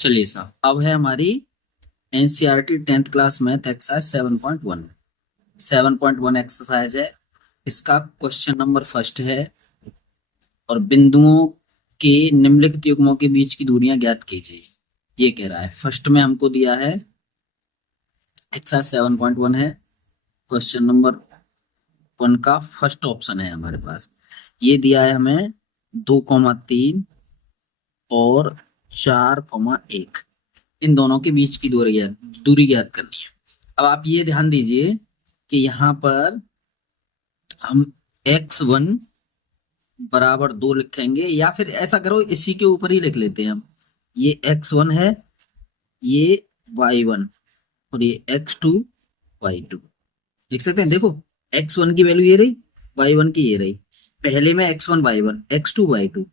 चलिए साहब, अब है हमारी NCERT 10th class math exercise 7.1। 7.1 exercise है। इसका क्वेश्चन नंबर फर्स्ट है और बिंदुओं के निम्नलिखित युग्मों के बीच की दूरियां ज्ञात कीजिए। ये कह रहा है, फर्स्ट में हमको दिया है एक्सरसाइज 7.1 है। क्वेश्चन नंबर 1 का फर्स्ट ऑप्शन है हमारे पास। ये दिया है हमें 2,3 और 4,1। इन दोनों के बीच की दूरी ज्ञात करनी है। अब आप ये ध्यान दीजिए कि यहाँ पर हम x1 बराबर 2 लिखेंगे, या फिर ऐसा करो इसी के ऊपर ही लिख लेते हैं हम। ये x1 है, ये y1 और ये x2 y2 लिख सकते हैं। देखो, x1 की वैल्यू ये रही, y1 की ये रही। पहले में x1 y1 x2 y2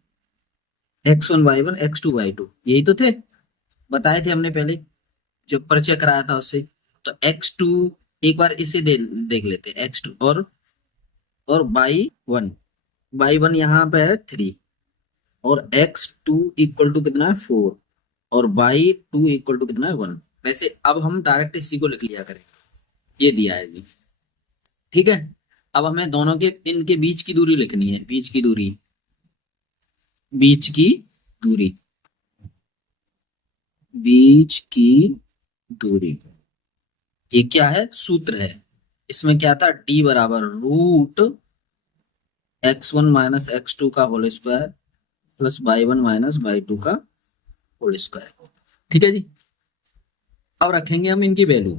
x1 y1 x2 y2 यही तो थे, बताए थे हमने पहले जो परिचय कराया था उससे। तो x2 एक बार इसे देख लेते हैं, x2 और y1 यहाँ पे है 3 और x2 इक्वल टू कितना है 4 और y2 इक्वल टू कितना है 1। वैसे अब हम डायरेक्ट इसी को लिख लिया करें, ये दिया है जी। ठीक है, अब हमें दोनों के इनके बीच की दूरी लिखनी है। बीच की दूरी बीच की दूरी ये क्या है, सूत्र है। इसमें क्या था, d बराबर रूट x1 माइनस x2 का whole square plus y1 minus y2 का होल स्क्वायर। ठीक है जी। अब रखेंगे हम इनकी वैल्यू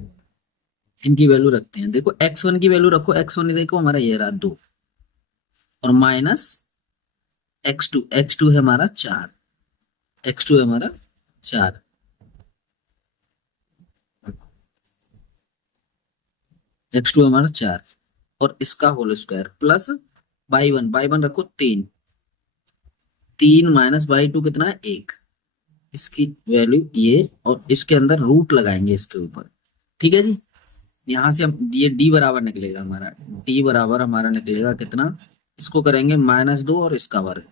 रखते हैं। देखो x1 की वैल्यू रखो, x1 देखो हमारा ये रहा 2 और माइनस x2 है हमारा 4, x2 है हमारा 4, x2 है हमारा 4 और इसका होल स्क्वायर प्लस y1 रखो 3 माइनस y2 कितना है 1। इसकी वैल्यू ये और इसके अंदर रूट लगाएंगे इसके ऊपर। ठीक है जी। यहाँ से हम ये d बराबर निकलेगा हमारा, d बराबर हमारा निकलेगा कितना, इसको करेंगे -2 और इसका वर्ग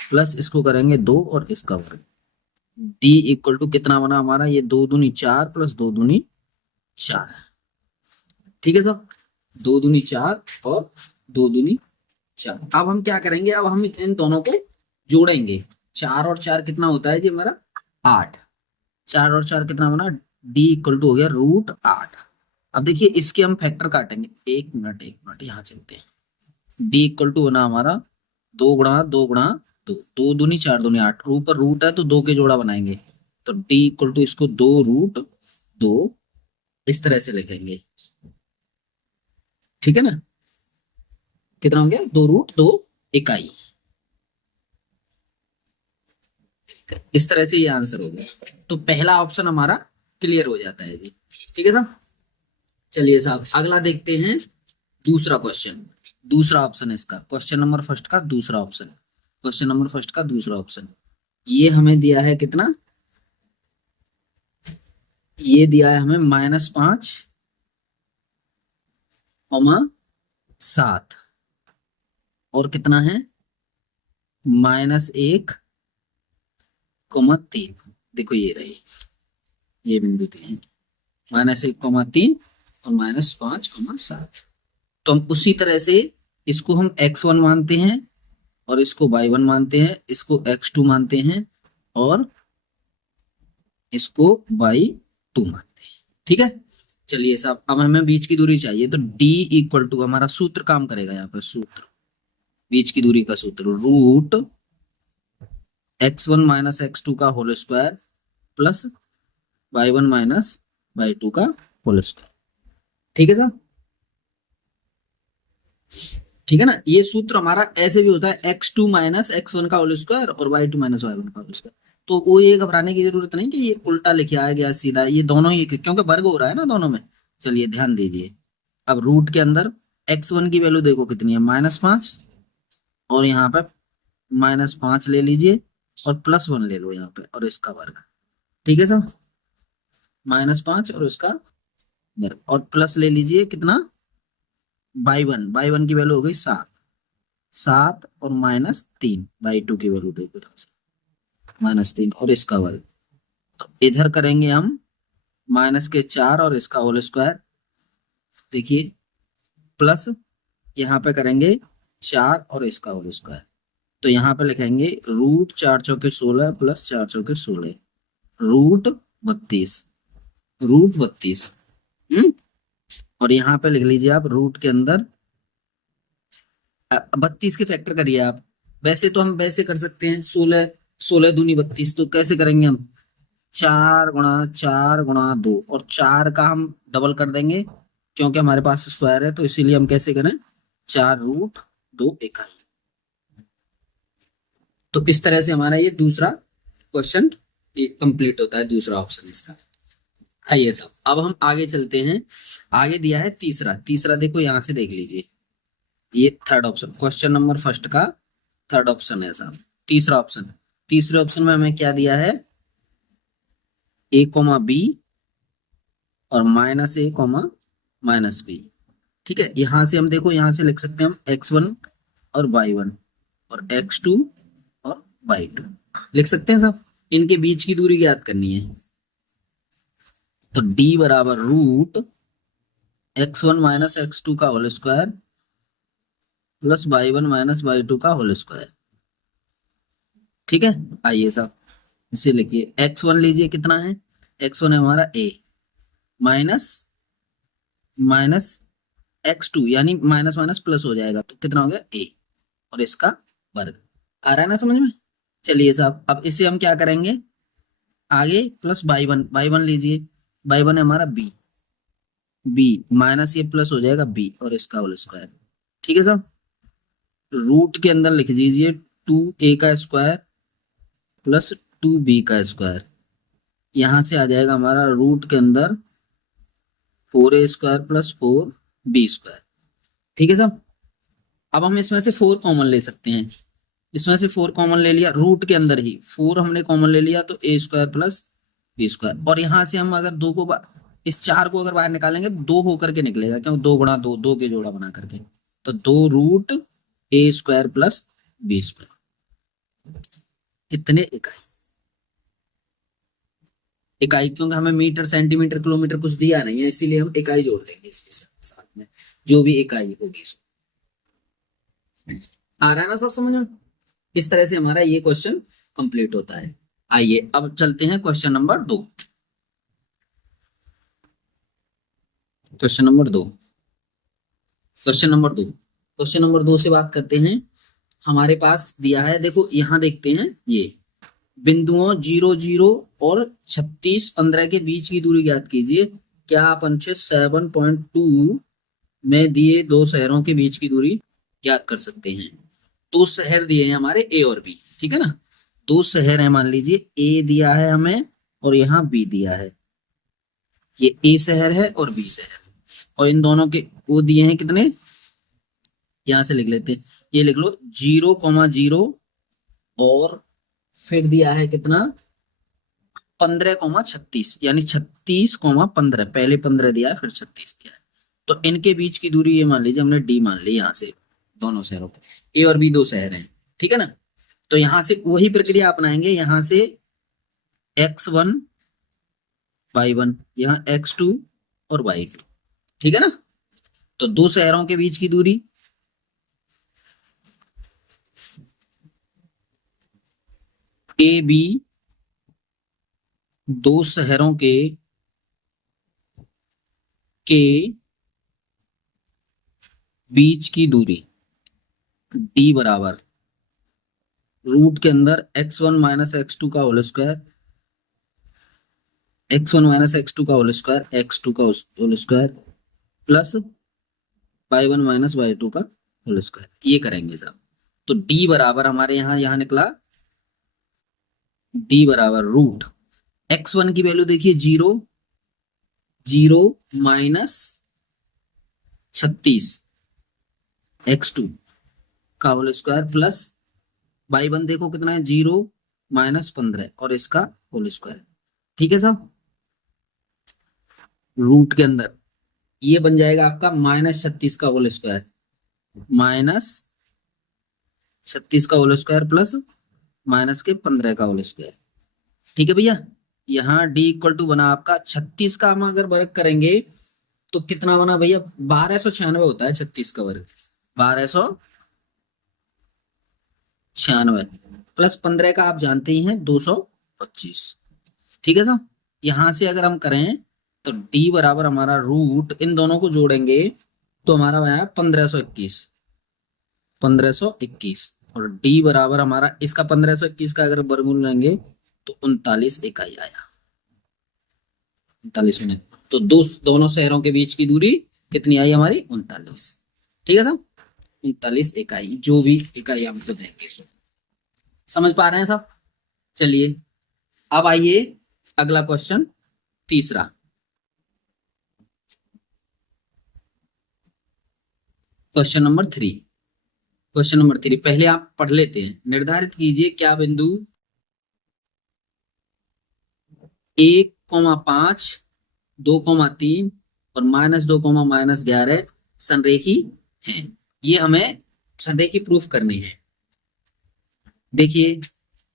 प्लस इसको करेंगे 2 और इसका वर्ग। d इक्वल टू कितना बना हमारा, ये 2 दूनी 4 प्लस 2 दूनी 4। ठीक है सब, 2 दूनी 4 और 2 दूनी 4। अब हम क्या करेंगे, अब हम इन दोनों को जोड़ेंगे। 4 और 4 कितना होता है जी हमारा 8। 4 और 4 कितना बना, d इक्वल टू हो गया √8। अब देखिए इसके हम फैक्टर काटेंगे। एक मिनट यहाँ चलते हैं। d इक्वल टू बना हमारा 2 गुणा 2 गुणा 2, 2 दूनी 4 दूनी 8, ऊपर रूट है तो 2 के जोड़ा बनाएंगे। तो d इक्वल टू इसको 2√2 इस तरह से लिखेंगे। ठीक है ना, कितना हो गया 2√2 इकाई। इस तरह से ये आंसर हो गया। तो पहला ऑप्शन हमारा क्लियर हो जाता है जी। ठीक है साहब। चलिए साहब, अगला देखते हैं दूसरा क्वेश्चन। दूसरा ऑप्शन है इसका, क्वेश्चन नंबर फर्स्ट का दूसरा ऑप्शन। क्वेश्चन नंबर फर्स्ट का दूसरा ऑप्शन ये हमें दिया है कितना, ये दिया है हमें -5,7 और कितना है -1,3। देखो ये रही, ये बिंदु दिए हैं -1,3 और -5,7। तो हम उसी तरह से इसको हम x1 मानते हैं और इसको y1 मानते हैं, इसको x2 मानते हैं और इसको y2 मानते हैं। ठीक है। चलिए साहब, अब हमें बीच की दूरी चाहिए तो d इक्वल टू हमारा सूत्र काम करेगा यहाँ पर। सूत्र, बीच की दूरी का सूत्र √x1 माइनस x2 का whole square plus y1 minus y2 का होल स्क्वायर। ठीक है साहब, ठीक है ना। ये सूत्र हमारा ऐसे भी होता है, x2 माइनस x1 का होल स्क्वायर और y2 माइनस y1 का होल स्क्वायर। तो वो ये घबराने की जरूरत नहीं कि ये उल्टा लिखे आया गया सीधा, ये दोनों ही क्योंकि वर्ग हो रहा है ना दोनों में। चलिए ध्यान दीजिए, अब रूट के अंदर x1 की वैल्यू देखो कितनी है -5 और यहाँ पे -5 ले लीजिए और +1 ले लो यहाँ पे और इसका वर्ग। ठीक है सर, -5 और इसका वर्ग और प्लस ले लीजिए कितना y1 की वैल्यू हो गई 7 और -3 y2 की वैल्यू देखो यहाँ से -3 और इसका वर्ग। इधर करेंगे हम माइनस के 4 और इसका होल स्क्वायर, देखिए प्लस यहाँ पे करेंगे 4 और इसका होल स्क्वायर, तो यहाँ पे लिखेंगे रूट 4 चौके 16 प्लस 4 चौके 16, रूट 32, रूट 32। और यहाँ पे लिख लीजिए आप रूट के अंदर 32 के फैक्टर करिए आप। वैसे तो हम वैसे कर सकते हैं 16, 16 दूनी 32, तो कैसे करेंगे हम 4 गुणा 4 गुणा 2, और 4 का हम डबल कर देंगे क्योंकि हमारे पास स्क्वायर है, तो इसीलिए हम कैसे करें 4 रूट 2 इकाई। तो इस तरह से हमारा ये दूसरा क्वेश्चन कंप्लीट होता है, दूसरा ऑप्शन इसका। आइए साहब अब हम आगे चलते हैं। आगे दिया है तीसरा, तीसरा देखो यहां से देख लीजिए, ये third option, question number first का थर्ड ऑप्शन है साहब। तीसरा ऑप्शन, तीसरे ऑप्शन में हमें क्या दिया है a कोमा बी और minus a comma minus B. ठीक है, यहां से हम देखो यहां से लिख सकते हैं हम x1 और y1 और x2 और y2 लिख सकते हैं साहब। इनके बीच की दूरी ज्ञात करनी है, तो d बराबर रूट x1 माइनस x2 का whole square plus y1 minus y2 का होल स्क्वायर। ठीक है, आइए साहब इसे लिखिए, x1 लीजिए कितना है, x1 है हमारा a माइनस माइनस x2 यानी माइनस माइनस प्लस हो जाएगा, तो कितना हो गया a और इसका वर्ग। आ रहा है ना समझ में। चलिए साहब अब इसे हम क्या करेंगे आगे, प्लस y1, y1 लीजिए, y1 है हमारा b माइनस ये प्लस हो जाएगा b और इसका होल स्क्वायर। ठीक है साहब, रूट के अंदर लिख दीजिए 2a का स्क्वायर प्लस 2b का स्क्वायर, यहां से आ जाएगा हमारा रूट के अंदर 4a square plus 4b square. ठीक है साहब, अब हम इसमें से 4 कॉमन ले सकते हैं, इसमें से 4 कॉमन ले लिया, रूट के अंदर ही 4 हमने कॉमन ले लिया, तो a square plus b square, और यहां से हम अगर 2 को इस 4 को अगर बाहर निकालेंगे 2 होकर के निकलेगा, क्योंकि 2 गुणा 2, 2 के जोड़ा बना करके, तो 2 root a square plus b square, इतने इकाई। इकाई क्योंकि हमें मीटर सेंटीमीटर किलोमीटर कुछ दिया नहीं है, इसीलिए हम इकाई जोड़ देंगे इसके साथ में, जो भी इकाई होगी। आ रहा है ना सब समझ में। इस तरह से हमारा ये क्वेश्चन कंप्लीट होता है। आइए अब चलते हैं question number 2। Question number 2, question number 2, question number 2 से बात करते हैं। हमारे पास दिया है, देखो यहां देखते हैं, ये बिंदुओं 0 0 और 36 15 के बीच की दूरी ज्ञात कीजिए। क्या आप अनुच्छेद 7.2 में दिए दो शहरों के बीच की दूरी ज्ञात कर सकते हैं। दो शहर दिए हैं हमारे ए और बी, ठीक है ना, दो शहर है, मान लीजिए ए दिया है हमें और यहाँ बी दिया है, ये ए शहर है और बी शहर है, और इन दोनों के वो दिए हैं कितने, यहां से लिख लेते हैं, ये लिख लो 0,0 और फिर दिया है कितना 15,36 यानी 36,15, पहले 15 दिया है फिर 36 दिया है, तो इनके बीच की दूरी ये मान लीजिए हमने डी मान ली, यहाँ से दोनों शहरों को, ए और बी दो शहर हैं, ठीक है ना, तो यहां से वही प्रक्रिया अपनाएंगे, यहां से x1 y1, यहाँ x2 और y2, ठीक है ना, तो दो शहरों के बीच की दूरी ए बी, दो शहरों के बीच की दूरी डी बराबर रूट के अंदर x1 माइनस x2 का whole square, x1 minus x2 का होल स्क्वायर, x2 का whole square plus y1 minus y2 का होल स्क्वायर, ये करेंगे साहब। तो d बराबर हमारे यहाँ निकला, d बराबर रूट x1 की वैल्यू देखिए 0 0 माइनस 36 x2 का होल स्क्वायर प्लस y1 देखो कितना है 0 माइनस 15 और इसका होल स्क्वायर, ठीक है साहब, रूट के अंदर ये बन जाएगा आपका माइनस 36 का होल स्क्वायर, माइनस 36 का होल स्क्वायर प्लस माइनस के 15 का होल स्क्वायर, ठीक है भैया। यहाँ डी इक्वल टू बना आपका 36 का हम अगर वर्ग करेंगे तो कितना बना भैया, 1296 होता है 36 का वर्ग, 1296 प्लस 15 का आप जानते ही हैं 225। ठीक है साहब, यहां से अगर हम करें तो डी बराबर हमारा रूट, इन दोनों को जोड़ेंगे तो हमारा आया 1521, 1521, और डी बराबर हमारा इसका 1521 का अगर वर्गमूल लेंगे तो 39 इकाई आया, 39 मिनट। तो दोनों शहरों के बीच की दूरी कितनी आई हमारी, 39। ठीक है साहब, 39 इकाई, जो भी इकाई हमको देंगे। समझ पा रहे हैं साहब? चलिए अब आइए अगला क्वेश्चन, तीसरा। क्वेश्चन नंबर 3, क्वेश्चन नंबर 3 पहले आप पढ़ लेते हैं। निर्धारित कीजिए क्या बिंदु 1,5, 2,3 और -2, -11 संरेखी हैं। ये हमें संरेखी प्रूफ करनी है। देखिए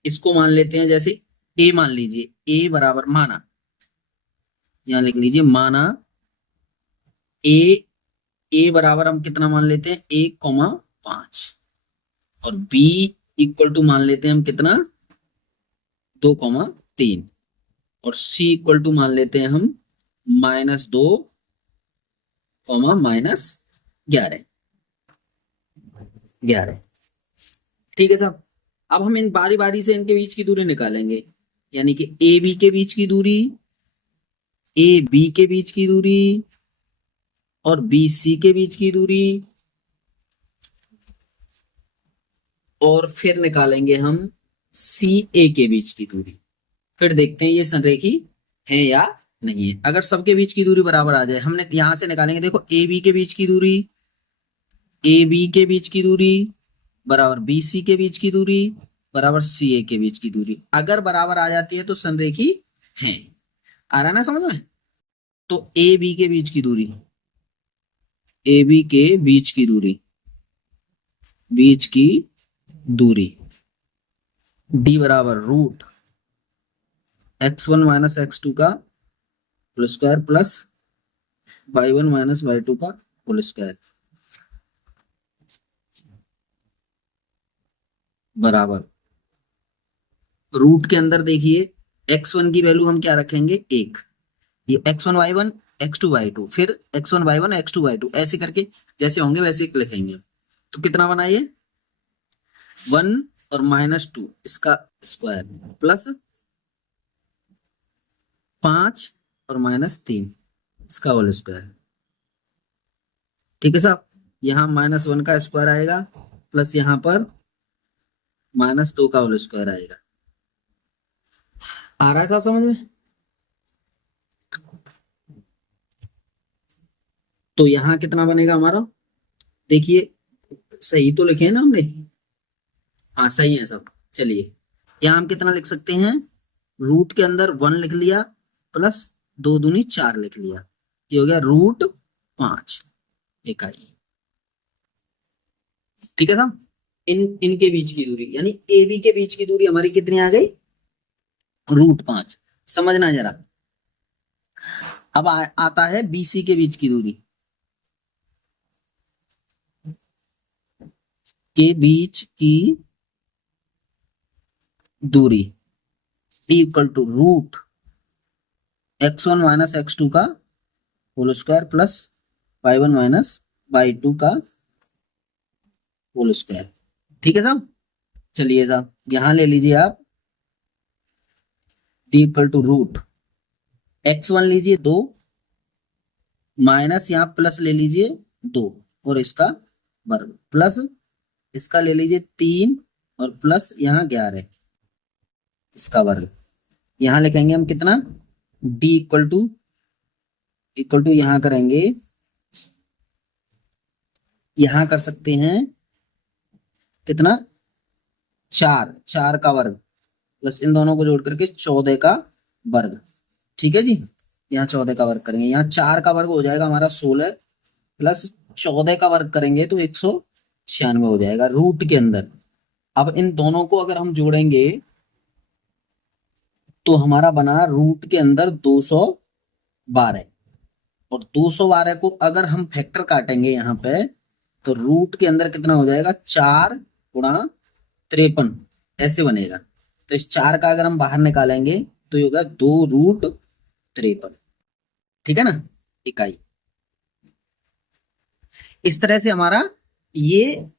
इसको मान लेते हैं, जैसे ए मान लीजिए, ए बराबर माना, यहां लिख लीजिए माना ए बराबर हम कितना मान लेते हैं 1,5, और बी इक्वल टू मान लेते हैं हम कितना 2,3, और सी इक्वल टू मान लेते हैं हम -2, -11, 11। ठीक है साहब, अब हम इन बारी बारी से इनके बीच की दूरी निकालेंगे, यानी कि ए बी के बीच की दूरी, ए बी के बीच की दूरी और बी सी के बीच की दूरी, और फिर निकालेंगे हम सी ए के बीच की दूरी। फिर देखते हैं ये संरेखी है या नहीं है। अगर सबके बीच की दूरी बराबर आ जाए, हमने यहां से निकालेंगे, देखो ए बी के बीच की दूरी, ए बी के बीच की दूरी बराबर बी सी के बीच की दूरी बराबर सी ए के बीच की दूरी, अगर बराबर आ जाती है तो संरेखी है। आ रहा ना समझ में? तो ए बी के बीच की दूरी, ए बी के बीच की दूरी, बीच की दूरी डी बराबर रूट x1 माइनस x2 का whole square plus y1 minus y2 का होल स्क्वायर बराबर रूट के अंदर देखिए x1 की वैल्यू हम क्या रखेंगे 1, ये x1 y1 x2 y2, फिर x1 y1 x2 y2, ऐसे करके जैसे होंगे वैसे लिखेंगे। तो कितना बना ये 1 और -2 इसका स्क्वायर प्लस 5 और -3 इसका होल स्क्वायर। ठीक है साहब, यहाँ -1 का स्क्वायर आएगा प्लस यहाँ पर -2 का होल स्क्वायर आएगा। आ रहा है साहब समझ में? तो यहाँ कितना बनेगा हमारा, देखिए सही तो लिखे हैं ना हमने, हाँ सही है सब। चलिए यहाँ हम कितना लिख सकते हैं, रूट के अंदर 1 लिख लिया प्लस 2 दूनी 4 लिख लिया, ये हो गया √5 इकाई। ठीक है साहब, इनके बीच की दूरी यानी ए बी के बीच की दूरी हमारी कितनी आ गई, √5। समझना जरा। अब आता है बीसी के बीच की दूरी, के बीच की दूरी equal to root x1 minus x2 का whole square plus y1 minus y2 का होल स्क्वायर। ठीक है साहब, चलिए साहब यहां ले लीजिए आप d equal to root x1 लीजिए 2 माइनस यहाँ प्लस ले लीजिए 2 और इसका वर्ग प्लस इसका ले लीजिए 3 और प्लस यहाँ 11 इसका वर्ग। यहां लिखेंगे हम कितना d इक्वल टू यहां करेंगे, यहां कर सकते हैं कितना 4 का वर्ग प्लस इन दोनों को जोड़ करके 14 का वर्ग। ठीक है जी, यहाँ 14 का वर्ग करेंगे, यहाँ 4 का वर्ग हो जाएगा हमारा 16 प्लस 14 का वर्ग करेंगे तो 196 हो जाएगा रूट के अंदर। अब इन दोनों को अगर हम जोड़ेंगे तो हमारा बना रूट के अंदर 212, और 212 को अगर हम फैक्टर काटेंगे यहाँ पे, तो रूट के अंदर कितना हो जाएगा, 4 × 53 ऐसे बनेगा। तो इस 4 का अगर हम बाहर निकालेंगे तो ये होगा 2√53, ठीक है ना, इकाई। इस तरह से हमारा ये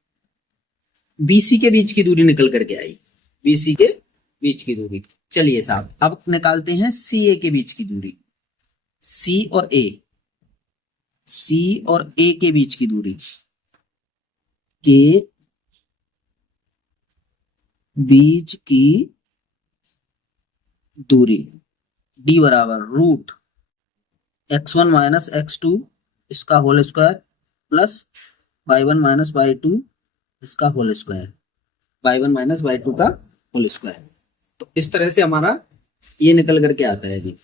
बीसी के बीच की दूरी निकल करके आई, बीसी के बीच की दूरी। चलिए साहब अब निकालते हैं सी ए के बीच की दूरी, सी और ए, सी और ए के बीच की दूरी, के बीच की दूरी डी बराबर रूट x1 माइनस x2 इसका whole square plus y1 minus y2 इसका whole square, y1 minus y2 का होल स्क्वायर। तो इस तरह से हमारा ये निकल करके आता है जी।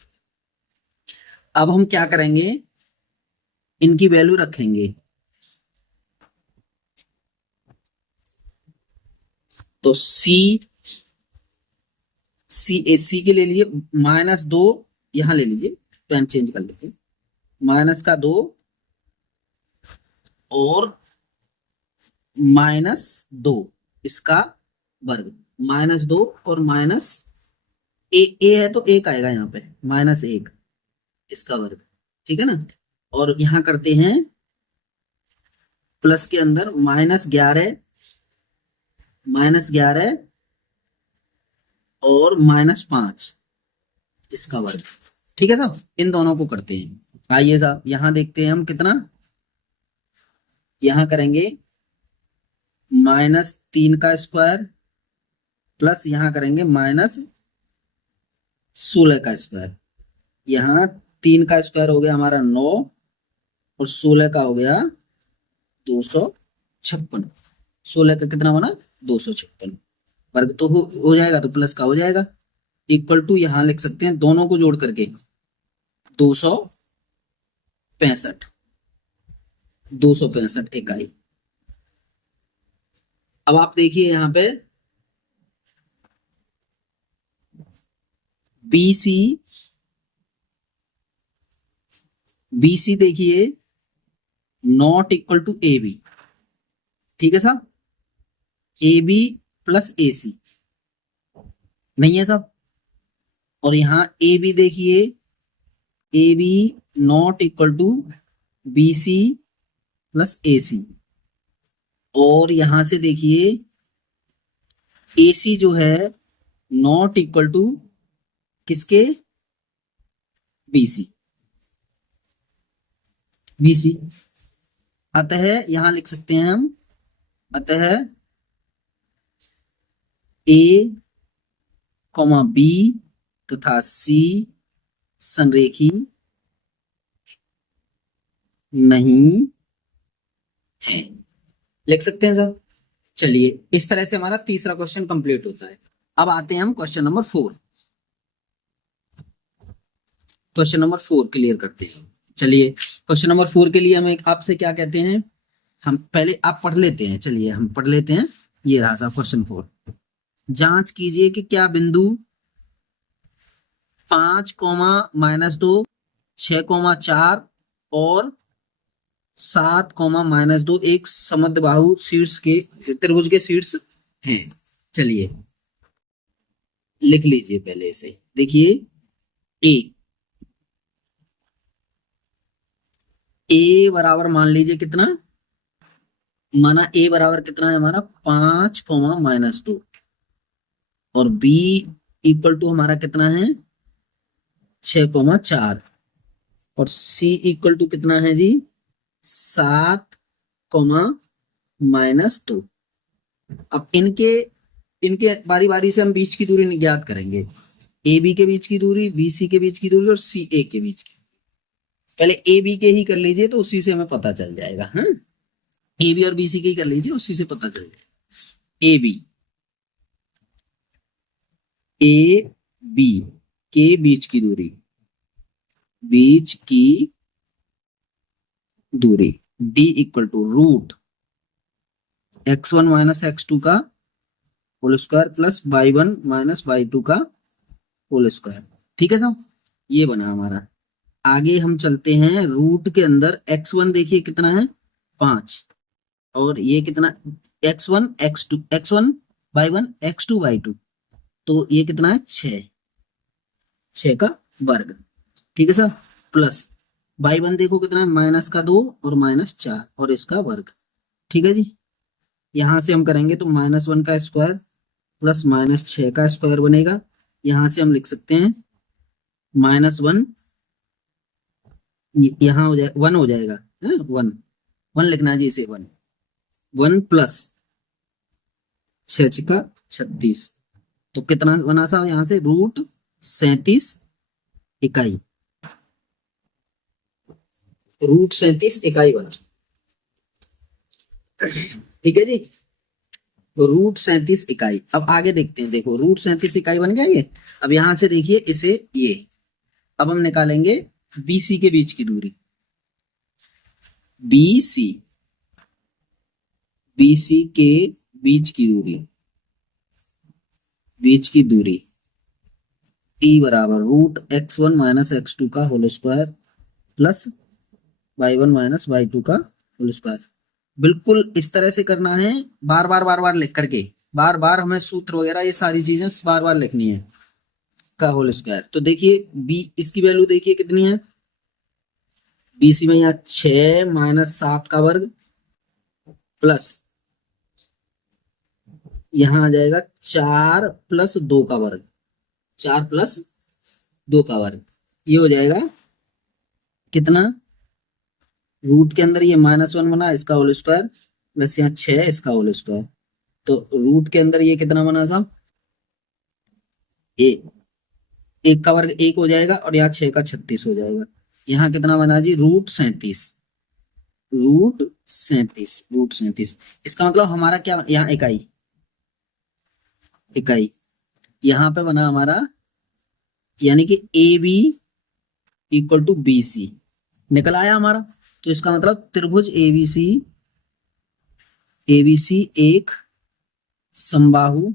अब हम क्या करेंगे, इनकी वैल्यू रखेंगे। तो सी के ले लीजिए -2, यहां ले लीजिए, पेन चेंज कर लेते, -2 और -2 इसका वर्ग, -2 और माइनस ए है तो 1 आएगा यहाँ पे, -1 इसका वर्ग, ठीक है ना। और यहां करते हैं प्लस के अंदर -11 और -5 इसका वर्ग, ठीक है साहब। इन दोनों को करते हैं। आइए साहब यहां देखते हैं हम कितना, यहां करेंगे -3 का स्क्वायर प्लस यहां करेंगे -16 का स्क्वायर। यहां 3 का स्क्वायर हो गया हमारा 9 और 16 का हो गया 256। 16 का कितना बना, 256। वर्ग तो हो जाएगा तो प्लस का हो जाएगा, इक्वल टू यहां लिख सकते हैं दोनों को जोड़ करके 265 इकाई। अब आप देखिए यहां पे बीसी देखिए not equal to A B, ठीक है साहब, ए बी प्लस ए सी नहीं है साहब। और यहां ए बी देखिए, A B not equal to B C plus A C. और यहां से देखिए ए सी जो है नॉट इक्वल टू किसके, बी सी, बी सी। अतः यहां लिख सकते हैं हम, अतः ए कॉमा बी तथा सी संरेखी नहीं है, लिख सकते हैं साहब। चलिए इस तरह से हमारा तीसरा क्वेश्चन कंप्लीट होता है। अब आते हैं हम question number 4, question number 4 clear करते हैं। चलिए क्वेश्चन नंबर 4 के लिए हम एक आपसे क्या कहते हैं, हम पहले आप पढ़ लेते हैं, चलिए हम पढ़ लेते हैं। ये रहा साहब क्वेश्चन 4, जांच कीजिए कि क्या बिंदु 5, -2, 6, 4 और 7, -2 एक समद्विबाहु शीर्ष के त्रिभुज के शीर्ष हैं। चलिए लिख लीजिए पहले इसे, देखिए ए बराबर मान लीजिए कितना, माना ए बराबर कितना है हमारा 5, -2 और बी इक्वल टू हमारा कितना है 6, 4 और सी इक्वल टू कितना है जी 7, -2। अब इनके बारी बारी से हम बीच की दूरी ज्ञात करेंगे, ए बी के बीच की दूरी, बी सी के बीच की दूरी और सी ए के बीच की। पहले ए बी के ही कर लीजिए तो उसी से हमें पता चल जाएगा। हाँ, ए बी और बी सी के ही कर लीजिए, उसी से पता चल जाएगा। ए बी के बीच की दूरी D equal to root x1 minus x2 का whole square plus y1 minus y2 का होल स्क्वायर। ठीक है साहब, ये बना हमारा। आगे हम चलते हैं, रूट के अंदर x1 देखिए कितना है 5, और ये कितना x1 x2 x1 by 1 x2 by 2, तो ये कितना है 6, 6 का वर्ग। ठीक है साहब, प्लस बाई 1 देखो कितना है माइनस का 2 और माइनस 4 और इसका वर्ग। ठीक है जी, यहां से हम करेंगे तो -1 का स्क्वायर प्लस -6 का स्क्वायर बनेगा। यहां से हम लिख सकते हैं -1, यहाँ हो जाए 1 हो जाएगा, है 1, 1 लिखना है जी इसे, 1, 1 प्लस 6 छिका 36, तो कितना बना सा यहाँ से √37 इकाई, √37 इकाई बना। ठीक है जी, तो √37 इकाई। अब आगे देखते हैं, देखो √37 इकाई बन गया ये। अब यहां से देखिए इसे ये, अब हम निकालेंगे BC के बीच की दूरी, BC, BC के बीच की दूरी, बीच की दूरी T बराबर √x1 माइनस x2 का whole square plus y1 minus y2 का होल स्क्वायर। बिल्कुल इस तरह से करना है, बार बार बार बार लिख करके, बार बार हमें सूत्र वगैरह ये सारी चीजें बार बार लिखनी है, का होल स्क्वायर। तो देखिए बी, इसकी वैल्यू देखिए कितनी है, BC में यहाँ 6 माइनस 7 का वर्ग प्लस यहाँ आ जाएगा 4 प्लस 2 का वर्ग, 4 प्लस 2 का वर्ग, ये हो जाएगा कितना, रूट के अंदर ये -1 बना इसका होल स्क्वायर प्लस यहाँ 6 इसका होल स्क्वायर, तो रूट के अंदर ये कितना बना साहब, एक का वर्ग 1 हो जाएगा और यहाँ 6 का 36 हो जाएगा। यहाँ कितना बना जी √37, √37, इसका मतलब हमारा क्या, यहाँ इकाई, इकाई यहाँ पे बना हमारा, यानी कि AB इक्वल टू BC निकल आया हमारा। तो इसका मतलब त्रिभुज ABC, ABC एक समबाहु,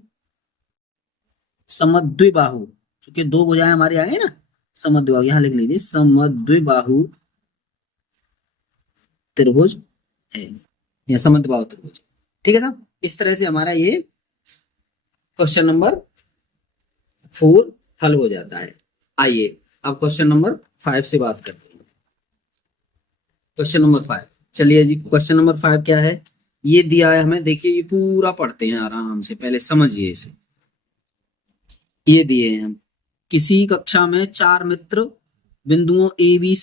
समद्विबाहु, क्योंकि दो भुजाएं हमारे आगे ना, समद्विबाहु, यहां लिख लीजिए समद्विबाहु त्रिभुज है, या समद्विबाहु त्रिभुज। ठीक है साहब, इस तरह से हमारा ये क्वेश्चन नंबर 4 हल हो जाता है। आइए अब क्वेश्चन नंबर 5 से बात करते हैं। क्वेश्चन नंबर 5, चलिए जी, क्वेश्चन नंबर 5 क्या है, ये दिया है हमें, देखिए ये पूरा पढ़ते हैं आराम से, पहले समझिए इसे। ये दिए हैं हम, किसी कक्षा में 4 मित्र बिंदुओं ए बी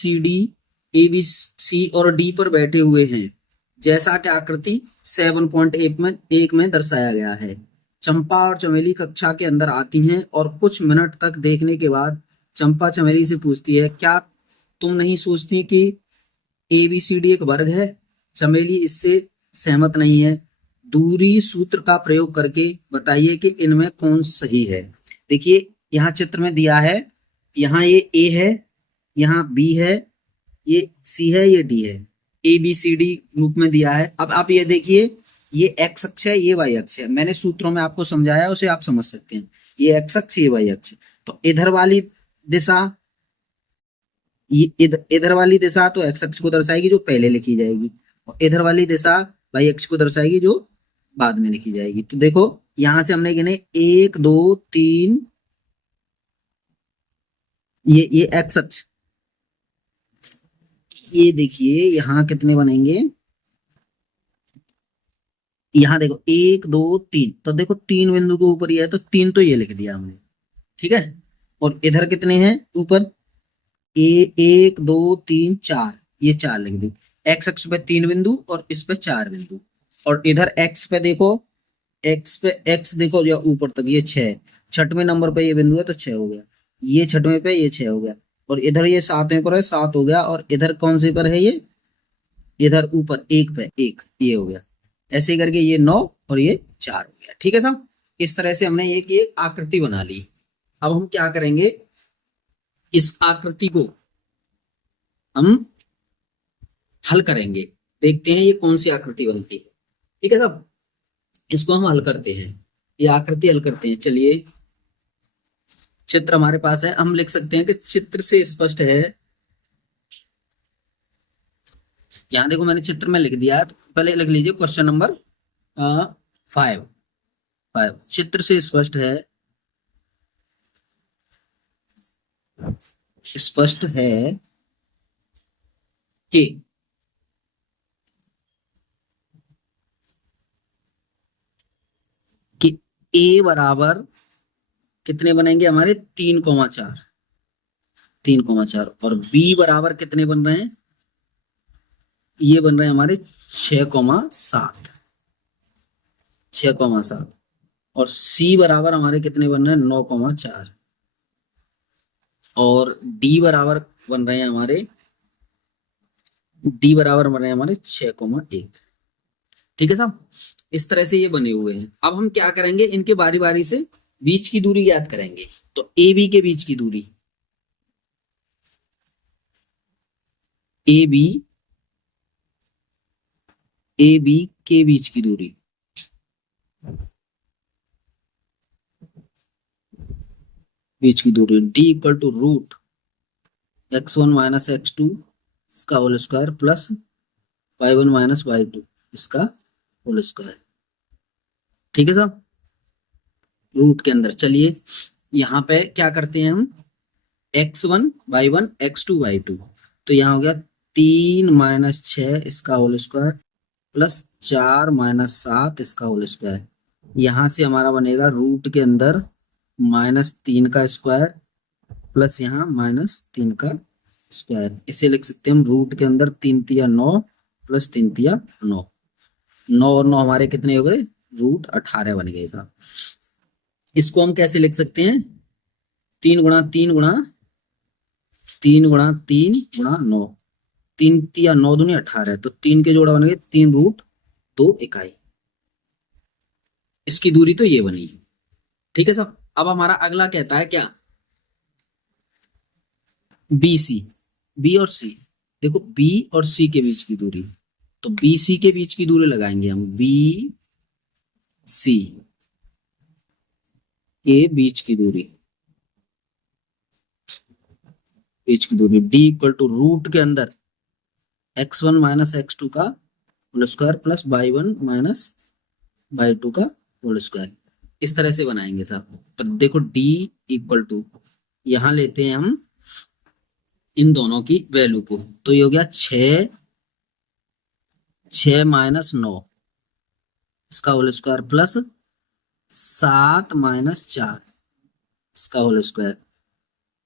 सी और डी पर बैठे हुए हैं, जैसा कि आकृति 7.1 में दर्शाया गया है। चंपा और चमेली कक्षा के अंदर आती हैं और कुछ मिनट तक देखने के बाद चंपा चमेली से पूछती है, क्या तुम नहीं सोचती कि ABCD एक वर्ग है? चमेली इससे सहमत नहीं है। दूरी सूत्र का प्रयोग करके बताइए कि इनमें कौन सही है। देखिए यहाँ चित्र में दिया है, यहाँ ये A है, यहाँ B है, ये C है, ये D है, ABCD रूप में दिया है। अब आप ये देखिए, ये x अक्ष है, ये y अक्ष है, मैंने सूत्रों में आपको समझाया, उसे आप समझ सकते हैं। ये x अक्ष, ये y अक्ष, तो इधर वाली दिशा, इधर वाली दिशा तो x अक्ष को दर्शाएगी जो पहले लिखी जाएगी, और इधर वाली दिशा y अक्ष को दर्शाएगी जो बाद में लिखी जाएगी। तो देखो यहां से हमने गिने 1 2 3, ये x अक्ष, ये देखिए यहाँ कितने बनेंगे, यहाँ देखो 1 2 3, तो देखो 3 बिंदु के ऊपर ये है, तो 3 तो ये लिख दिया हमने। ठीक है, और इधर कितने हैं ऊपर, 1 2 3 4, ये 4 लिख दी। एक्स अक्ष पे 3 बिंदु और इस पे 4 बिंदु, और इधर एक्स पे देखो, एक्स देखो या ऊपर तक ये 6, छठवें नंबर पे ये बिंदु है तो 6 हो गया, ये छठवें पे ये 6 हो गया, और इधर ये 7वें पर है 7 हो गया, और इधर कौन से पर है ये, इधर ऊपर 1 पे 1, ये हो गया। ऐसे ही करके ये 9 और ये 4 हो गया। ठीक है साहब, इस तरह से हमने एक आकृति बना ली। अब हम क्या करेंगे, इस आकृति को हम हल करेंगे, देखते हैं ये कौन सी आकृति बनती है। ठीक है साहब, इसको हम हल करते हैं, ये आकृति हल करते हैं। चलिए चित्र हमारे पास है, हम लिख सकते हैं कि चित्र से स्पष्ट है। यहां देखो मैंने चित्र में लिख दिया है, तो पहले लिख लीजिए क्वेश्चन नंबर 5। चित्र से स्पष्ट है, स्पष्ट है कि कि ए बराबर कितने बनेंगे हमारे 3,4, 3,4, और बी बराबर कितने बन रहे हैं, ये बन रहे हैं हमारे 6,7, 6,7, और सी बराबर हमारे कितने बन रहे हैं 9,4, और डी बराबर बन रहे हैं हमारे 6,1। ठीक है साहब, इस तरह से ये बने हुए हैं। अब हम क्या करेंगे, इनके बारी बारी से बीच की दूरी ज्ञात करेंगे। तो ए बी के बीच की दूरी, ए बी के बीच की दूरी, D equal to root x1 minus x2 इसका whole square plus y1 minus y2 इसका होल स्क्वायर। ठीक है साहब, रूट के अंदर चलिए यहाँ पे क्या करते हैं हम, x1 y1 x2 y2, तो यहाँ हो गया 3 माइनस 6 इसका होल स्क्वायर प्लस 4 माइनस 7 इसका होल स्क्वायर। यहाँ से हमारा बनेगा रूट के अंदर -3 का स्क्वायर प्लस यहाँ -3 का स्क्वायर। इसे लिख सकते हैं हम रूट के अंदर 3 तिया 9 प्लस 3 तिया 9, 9 और 9 हमारे कितने हो गए, रूट 18 बन गए साहब। इसको हम कैसे लिख सकते हैं, 3 गुणा 3 गुणा 3 गुणा 3 गुणा 9, 3 तिया 9 दूनी 18, तो 3 के जोड़ा बन गए 3 रूट 2 इकाई। इसकी दूरी तो ये बनी। ठीक है साहब, अब हमारा अगला कहता है क्या, बी सी, बी और सी, देखो बी और सी के बीच की दूरी, तो बी सी के बीच की दूरी लगाएंगे हम, बी सी के बीच की दूरी, डी इक्वल टू रूट के अंदर x1 माइनस x2 का whole square plus y1 minus y2 का होल स्क्वायर। इस तरह से बनाएंगे साहब। तो देखो d इक्वल टू, यहां लेते हैं हम इन दोनों की वैल्यू को, तो ये हो गया 6 माइनस 9 इसका होल स्क्वायर प्लस 7 माइनस 4 इसका होल स्क्वायर।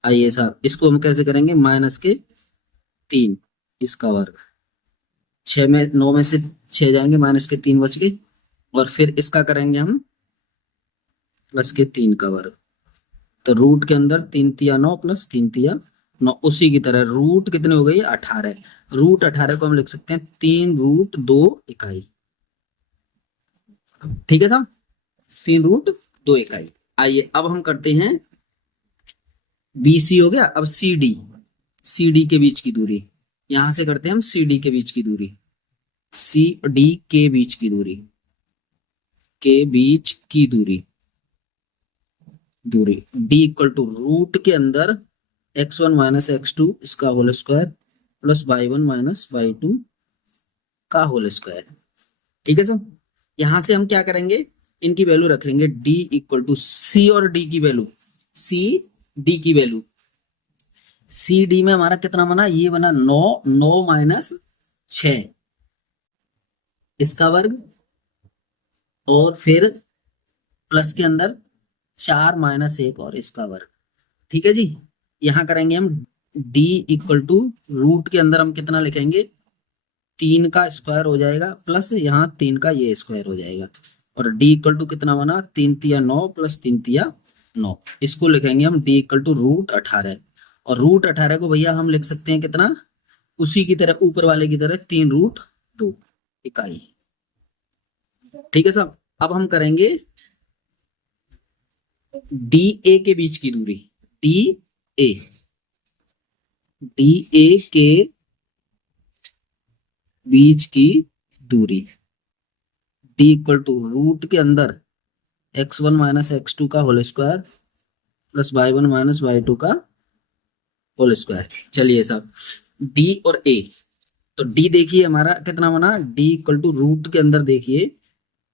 आइए साहब, इसको हम कैसे करेंगे, -3 इसका वर्ग, 6 में 9 में से 6 जाएंगे, -3 बच गए, और फिर इसका करेंगे हम +3 का वर्ग, तो रूट के अंदर 3 तिया 9 प्लस 3 तिया 9, उसी की तरह रूट कितने हो गई 18, रूट 18 को हम लिख सकते हैं 3 रूट 2 इकाई। ठीक है साहब, 3 रूट 2 इकाई। आइए अब हम करते हैं, BC हो गया, अब CD के बीच की दूरी, यहां से करते हैं हम CD के बीच की दूरी, CD के बीच की दूरी, D इक्वल टू रूट के अंदर x1 माइनस x2 इसका whole square plus y1 minus y2 का होल स्क्वायर। ठीक है सर, यहां से हम क्या करेंगे, इनकी वैल्यू रखेंगे, D इक्वल टू C और D की वैल्यू, CD में हमारा कितना बना, ये बना 9 माइनस 6 इसका वर्ग, और फिर प्लस के अंदर 4 माइनस 1 और इसका वर्ग। ठीक है जी, यहां करेंगे हम D इक्वल टू रूट के अंदर हम कितना लिखेंगे, 3 का स्क्वायर हो जाएगा प्लस यहाँ 3 का ये स्क्वायर हो जाएगा, और D इक्वल टू कितना बना, 3 तिया 9 प्लस 3 तिया 9, इसको लिखेंगे हम D इक्वल टू रूट 18, और रूट 18 को भैया हम लिख सकते हैं कितना, उसी की तरह ऊपर वाले की तरह 3 रूट 2 इकाई। ठीक है साहब, अब हम करेंगे DA के बीच की दूरी, DA के बीच की दूरी, D इक्वल टू रूट के अंदर x1 माइनस x2 का whole square plus y1 minus y2 का होल स्क्वायर। चलिए साहब, डी और ए, तो डी देखिए हमारा कितना बना, डी इक्वल टू रूट के अंदर देखिए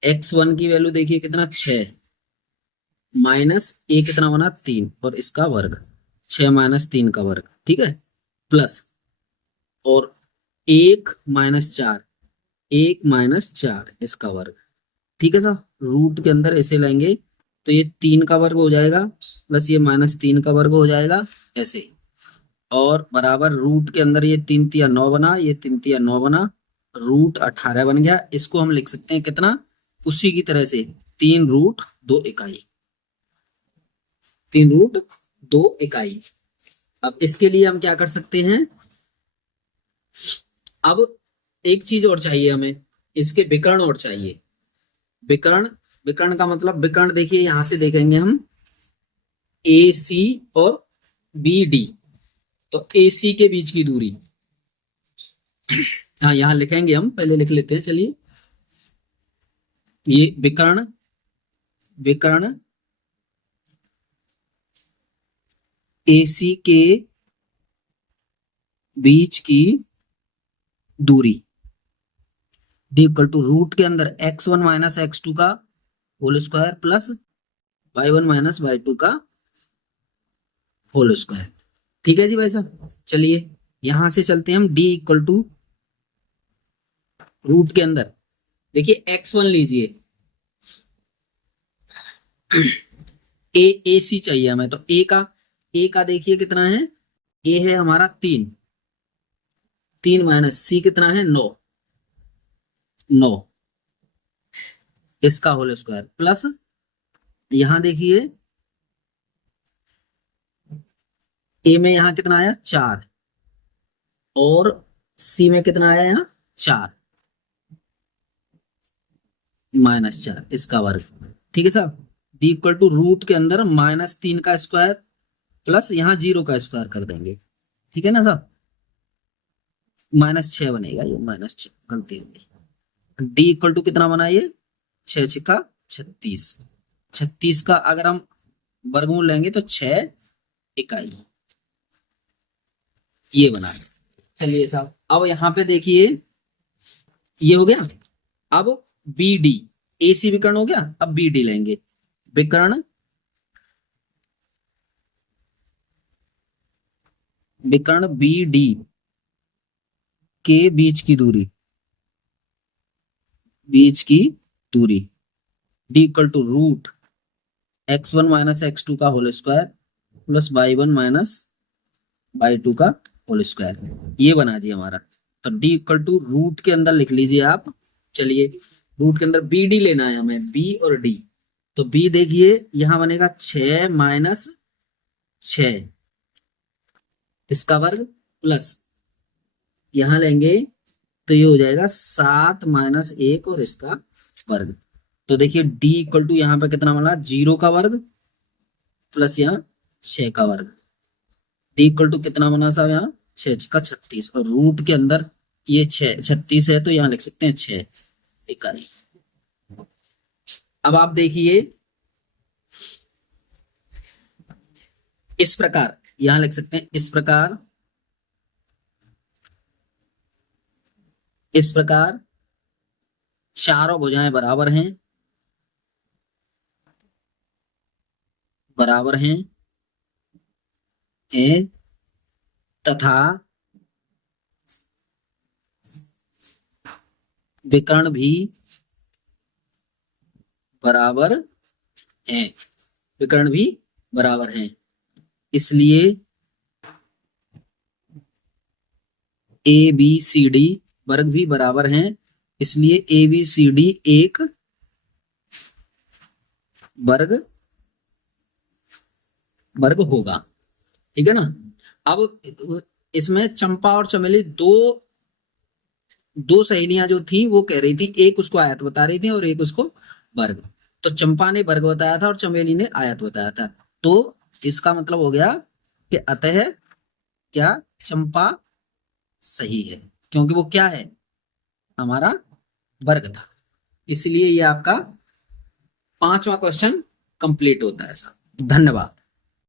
x1 की वैल्यू देखिए कितना 6 माइनस ए कितना बना 3 और इसका वर्ग 6 माइनस 3 का वर्ग, ठीक है, प्लस और 1 माइनस 4, 1 माइनस 4 इसका वर्ग, ठीक है साहब। रूट के अंदर ऐसे लेंगे तो ये 3 का वर्ग हो जाएगा प्लस ये माइनस 3 का वर्ग हो जाएगा ऐसे, और बराबर रूट के अंदर ये 3 तिया 9 बना, ये 3 तिया 9 बना, रूट 18 बन गया। इसको हम लिख सकते हैं कितना, उसी की तरह से 3 रूट 2 इकाई, 3 रूट 2 इकाई। अब इसके लिए हम क्या कर सकते हैं, अब एक चीज और चाहिए हमें, इसके विकर्ण और चाहिए। विकर्ण, विकर्ण का मतलब, विकर्ण देखिए यहां से देखेंगे हम ए सी और बी डी, तो ए सी के बीच की दूरी, हाँ यहां लिखेंगे हम, पहले लिख लेते हैं चलिए। ये विकर्ण, विकर्ण ए सी के बीच की दूरी डी इक्वल टू रूट के अंदर x1 माइनस x2 का whole square plus y1 minus y2 का होल स्क्वायर, ठीक है जी भाई साहब। चलिए यहां से चलते हैं हम, d इक्वल टू रूट के अंदर देखिए x1 लीजिए, ए सी चाहिए हमें, तो ए का देखिए कितना है, ए है हमारा 3, 3 माइनस सी कितना है 9, 9 इसका होल स्क्वायर प्लस यहां देखिए ए में यहां कितना आया 4 और सी में कितना आया यहाँ 4 माइनस 4 इसका वर्ग, ठीक है साहब। डी इक्वल टू रूट के अंदर माइनस 3 का स्क्वायर प्लस यहाँ 0 का स्क्वायर कर देंगे, ठीक है ना साहब, माइनस 6 बनेगा, ये माइनस 6 गलती हो गई। डी इक्वल टू कितना बना ये 6 छिका 36, 36 का अगर हम वर्गमूल लेंगे तो 6 इकाई, ये बना। चलिए साहब, अब यहां पे देखिए ये हो गया। अब बी डी, ए सी विकर्ण हो गया, अब बी डी लेंगे, विकर्ण, विकर्ण बी डी के बीच की दूरी, बीच की दूरी D equal to root x1 minus x2 का whole square plus y1 minus y2 का होल स्क्वायर, ये बना दिया हमारा। तो डी इक्वल टू रूट के अंदर लिख लीजिए आप, चलिए रूट के अंदर बी डी लेना है हमें, बी और डी, तो बी देखिए यहां बनेगा 6 माइनस 6 इसका वर्ग प्लस यहां लेंगे तो ये हो जाएगा 7 माइनस 1 और इसका वर्ग। तो देखिए डी इक्वल टू यहाँ पे कितना बना 0 का वर्ग प्लस यहाँ 6 का वर्ग, डी इक्वल टू कितना बना साहब यहाँ 6 का 36 और रूट के अंदर ये 36 है तो यहाँ लिख सकते हैं 6 इकाई। अब आप देखिए इस प्रकार यहां लिख सकते हैं, इस प्रकार, इस प्रकार चारों भुजाएं बराबर हैं, बराबर हैं तथा विकर्ण भी बराबर हैं, विकर्ण भी बराबर हैं, इसलिए ए बी सी डी वर्ग भी बराबर हैं, इसलिए ए बी सी डी एक वर्ग, वर्ग होगा, ठीक है ना। अब इसमें चंपा और चमेली दो सहेलियां जो थी वो कह रही थी, एक उसको आयत बता रही थी और एक उसको वर्ग, तो चंपा ने वर्ग बताया था और चमेली ने आयत बताया था, तो इसका मतलब हो गया कि अतः क्या चंपा सही है, क्योंकि वो क्या है हमारा वर्ग था, इसलिए ये आपका 5वां क्वेश्चन कंप्लीट होता है साहब। धन्यवाद।